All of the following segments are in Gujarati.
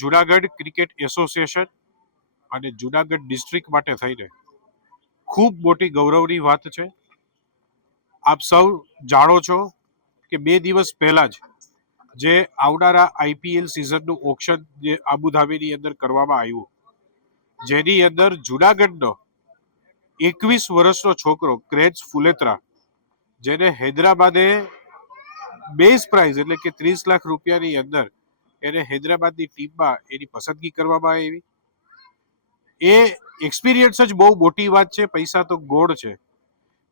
જુનાગઢ ક્રિકેટ એસોસિએશન અને જુનાગઢ ડિસ્ટ્રિક્ટ માટે થઈને ખૂબ મોટી ગૌરવની વાત છે. આપ સૌ જાણો છો કે 2 દિવસ પહેલા જ જે આવનારા આઈપીએલ સિઝનનું ઓક્શન જે આબુધાબીની અંદર કરવામાં આવ્યું, જેની અંદર જુનાગઢનો 21 વર્ષનો છોકરો ક્રેઝ ફુલેત્રા, જેને હૈદરાબાદે બેઝ પ્રાઇઝ એટલે કે 30 લાખ રૂપિયાની અંદર એને હૈદરાબાદની ટીમમાં એની પસંદગી કરવામાં આવી. એ એક્સપિરિયન્સ જ બહુ મોટી વાત છે. પૈસા તો ગોળ છે,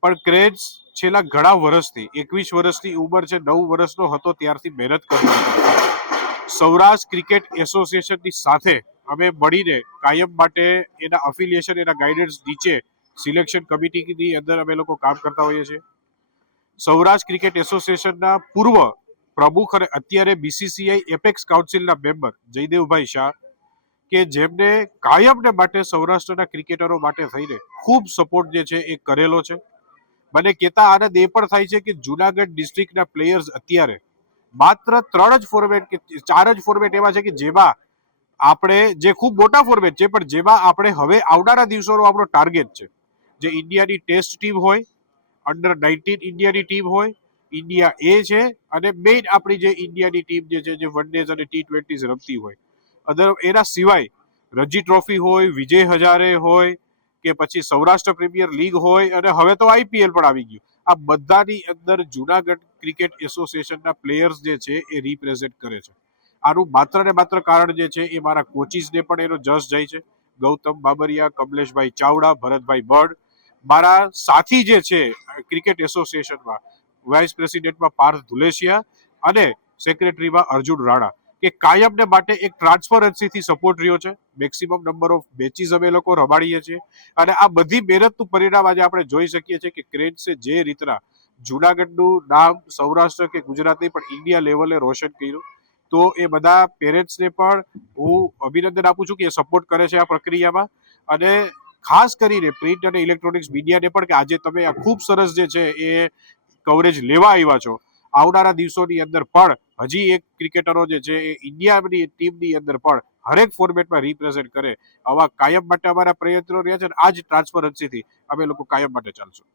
પણ ક્રેઝ છેલ્લા ઘણા વર્ષથી 21 વર્ષની ઉંમર છે, 9 વર્ષનો હતો ત્યારથી મહેનત કરતો હતો. સૌરાષ્ટ્ર ક્રિકેટ એસોસિએશનની સાથે અમે મળીને કાયમ માટે એના અફિલિયેશન, એના ગાઈડન્સ નીચે સિલેક્શન કમિટીની અંદર અમે લોકો કામ કરતા હોઈએ છીએ. સૌરાષ્ટ્ર ક્રિકેટ એસોસિએશનના પૂર્વ પ્રમુખ અને અત્યારે BCCI apex કાઉન્સિલના member Jaydevbhai Shah, કે જેમને કાયમને માટે સૌરાષ્ટ્રના ક્રિકેટરો માટે થઈને ખૂબ સપોર્ટ જે છે એ કરેલો છે. મને કહેતા આનંદ એ પણ થાય છે કે જુનાગઢ ડિસ્ટ્રિક્ટના પ્લેયર્સ અત્યારે માત્ર 3 જ ફોર્મેટ કે 4 જ ફોર્મેટ એવા છે કે જેમાં આપણે, જે ખૂબ મોટા ફોર્મેટ છે, પણ જેમાં આપણે હવે આવનારા દિવસોનો આપણો ટાર્ગેટ છે, જે ઇન્ડિયાની ટેસ્ટ ટીમ હોય, અંડર 19 ઇન્ડિયાની ટીમ હોય, ઇન્ડિયા એ છે, અને મેઇન આપણી જે ઇન્ડિયાની ટીમ જે છે, જે વન ડેઝ અને T20 રમતી હોય. એના સિવાય રણજી ટ્રોફી હોય, વિજય હજારે હોય, કે પછી સૌરાષ્ટ્ર પ્રીમિયર લીગ હોય, અને હવે તો આઈપીએલ પણ આવી ગયું. આ બધાની અંદર જુનાગઢ ક્રિકેટ એસોસિએશનના પ્લેયર્સ જે છે એ રિપ્રેઝેન્ટ કરે છે. આનું માત્ર ને માત્ર કારણ જે છે એ મારા કોચિસને પણ એનો જસ જાય છે. ગૌતમ બાબરિયા, કમલેશભાઈ ચાવડા, ભરતભાઈ બર્ડ, મારા સાથી જે છે ક્રિકેટ એસોસિએશનમાં વાઇસ પ્રેસિડેન્ટમાં પાર્થ ધુલેશિયા અને સેક્રેટરીમાં અર્જુન રાણા, કે કાયમને માટે એક ટ્રાન્સપરન્સીથી સપોર્ટ રહ્યો છે. મેક્સિમમ નંબર ઓફ મેચીસ અમે લોકો રમાડીએ છીએ, અને આ બધી મહેનતનું પરિણામ આજે આપણે જોઈ શકીએ છીએ કે ક્રેઝે જે રીતના જુનાગઢનું નામ સૌરાષ્ટ્ર કે ગુજરાતની પણ ઇન્ડિયા લેવલે રોશન કર્યું, તો એ બધા પેરેન્ટ્સને પણ હું અભિનંદન આપું છું કે એ સપોર્ટ કરે છે આ પ્રક્રિયામાં. અને ખાસ કરીને પ્રિન્ટ અને ઇલેક્ટ્રોનિક્સ મીડિયાને પણ કે આજે તમે આ ખૂબ સરસ જે છે એ કવરેજ લેવા આવ્યા છો. આવનારા દિવસોની અંદર પણ હજી એક ક્રિકેટરો જે છે એ ઇન્ડિયાની ટીમની અંદર પણ હરેક ફોર્મેટમાં રિપ્રેઝેન્ટ કરે, આવા કાયમ માટે અમારા પ્રયત્નો રહ્યા છે, અને આ જ ટ્રાન્સપરન્સીથી અમે લોકો કાયમ માટે ચાલશું.